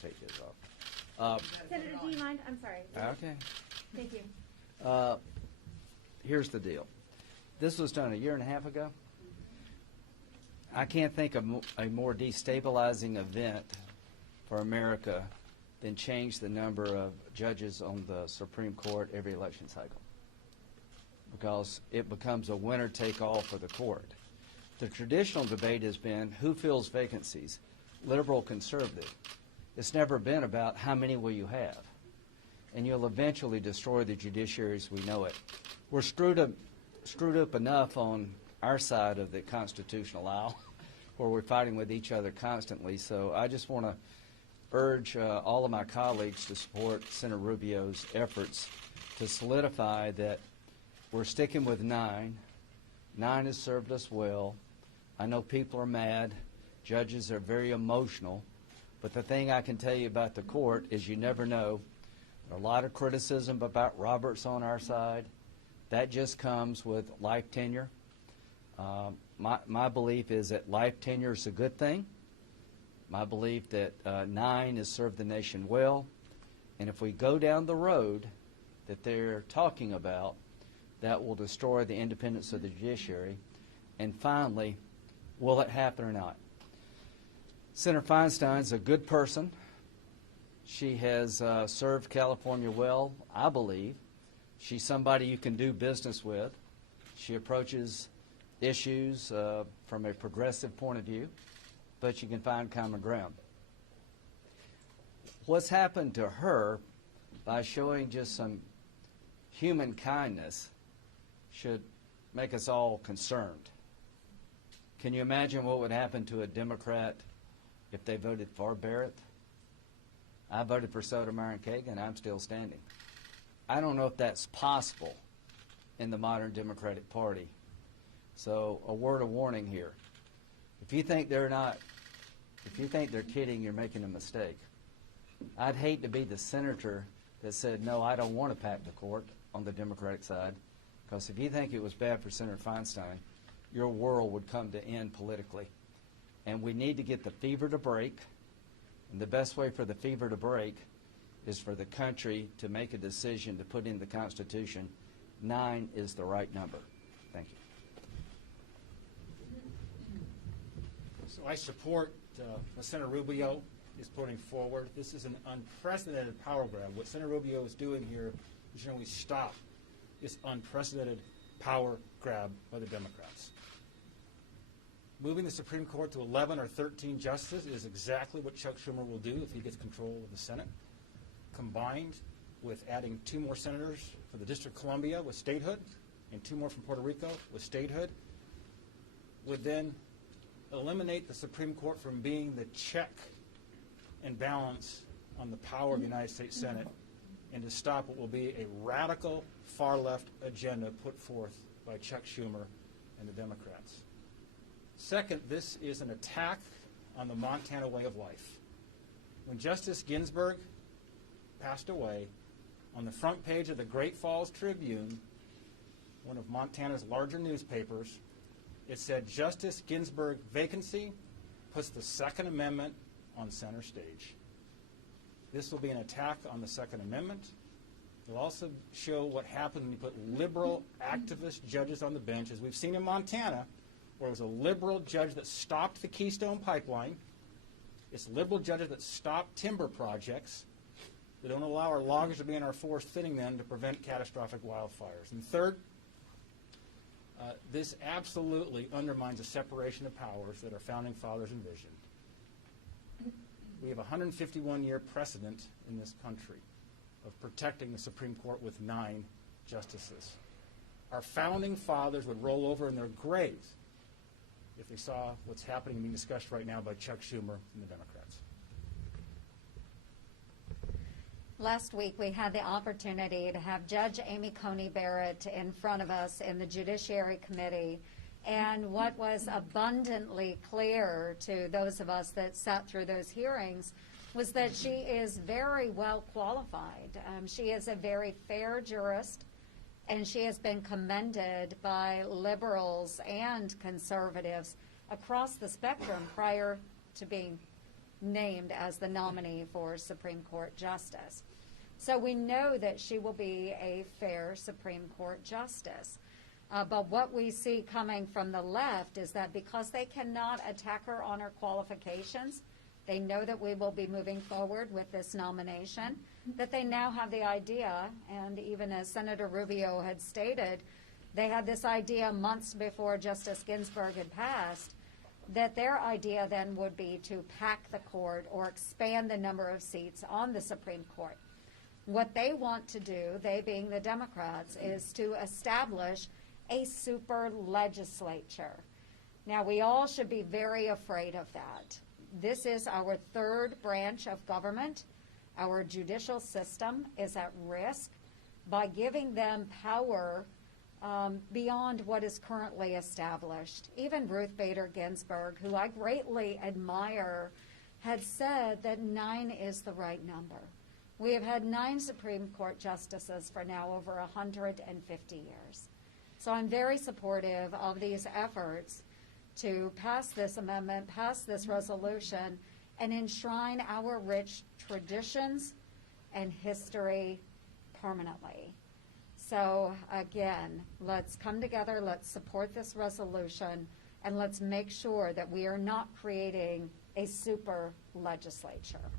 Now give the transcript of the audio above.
take this off. Senator, do you mind? I'm sorry. Okay. Thank you. Here's the deal. This was done a year and a half ago. I can't think of a more destabilizing event for America than change the number of judges on the Supreme Court every election cycle, because it becomes a winner-take-all for the court. The traditional debate has been who fills vacancies, liberal, conservative. It's never been about how many will you have, and you'll eventually destroy the judiciary as we know it. We're screwed up enough on our side of the constitutional aisle where we're fighting with each other constantly. So I just want to urge all of my colleagues to support Senator Rubio's efforts to solidify that we're sticking with 9. 9 has served us well. I know people are mad. Judges are very emotional. But the thing I can tell you about the court is you never know. There's a lot of criticism about Roberts on our side. That just comes with life tenure. My belief is that life tenure is a good thing. My belief that 9 has served the nation well. And if we go down the road that they're talking about, that will destroy the independence of the judiciary. And finally, will it happen or not? Senator Feinstein's a good person. She has served California well, I believe. She's somebody you can do business with. She approaches issues from a progressive point of view, but you can find common ground. What's happened to her, by showing just some human kindness, should make us all concerned. Can you imagine what would happen to a Democrat if they voted for Barrett? I voted for Sotomayor and Kagan. I'm still standing. I don't know if that's possible in the modern Democratic Party. So a word of warning here. If you think they're kidding, you're making a mistake. I'd hate to be the senator that said, no, I don't want to pack the court on the Democratic side, because if you think it was bad for Senator Feinstein, your world would come to end politically. And we need to get the fever to break, and the best way for the fever to break is for the country to make a decision to put in the Constitution. 9 is the right number. Thank you. So I support what Senator Rubio is putting forward. This is an unprecedented power grab. What Senator Rubio is doing here is generally stop this unprecedented power grab by the Democrats. Moving the Supreme Court to 11 or 13 justices is exactly what Chuck Schumer will do if he gets control of the Senate. Combined with adding 2 more senators for the District of Columbia with statehood and 2 more from Puerto Rico with statehood, would then eliminate the Supreme Court from being the check and balance on the power of the United States Senate, and to stop what will be a radical far-left agenda put forth by Chuck Schumer and the Democrats. Second, this is an attack on the Montana way of life. When Justice Ginsburg passed away, on the front page of the Great Falls Tribune, one of Montana's larger newspapers, it said, Justice Ginsburg vacancy puts the Second Amendment on center stage. This will be an attack on the Second Amendment. It will also show what happens when you put liberal activist judges on the bench, as we've seen in Montana, where it was a liberal judge that stopped the Keystone Pipeline. It's liberal judges that stop timber projects. They don't allow our loggers to be in our forest thinning them to prevent catastrophic wildfires. And third, this absolutely undermines the separation of powers that our founding fathers envisioned. We have a 151-year precedent in this country of protecting the Supreme Court with 9 justices. Our founding fathers would roll over in their graves if they saw what's happening and being discussed right now by Chuck Schumer and the Democrats. Last week, we had the opportunity to have Judge Amy Coney Barrett in front of us in the Judiciary Committee. And what was abundantly clear to those of us that sat through those hearings was that she is very well qualified. She is a very fair jurist, and she has been commended by liberals and conservatives across the spectrum prior to being named as the nominee for Supreme Court Justice. So we know that she will be a fair Supreme Court Justice. But what we see coming from the left is that because they cannot attack her on her qualifications, they know that we will be moving forward with this nomination, that they now have the idea, and even as Senator Rubio had stated, they had this idea months before Justice Ginsburg had passed, that their idea then would be to pack the court or expand the number of seats on the Supreme Court. What they want to do, they being the Democrats, is to establish a super legislature. Now, we all should be very afraid of that. This is our third branch of government. Our judicial system is at risk by giving them power beyond what is currently established. Even Ruth Bader Ginsburg, who I greatly admire, had said that 9 is the right number. We have had 9 Supreme Court justices for now over 150 years. So I'm very supportive of these efforts to pass this amendment, pass this resolution, and enshrine our rich traditions and history permanently. So again, let's come together, let's support this resolution, and let's make sure that we are not creating a super legislature.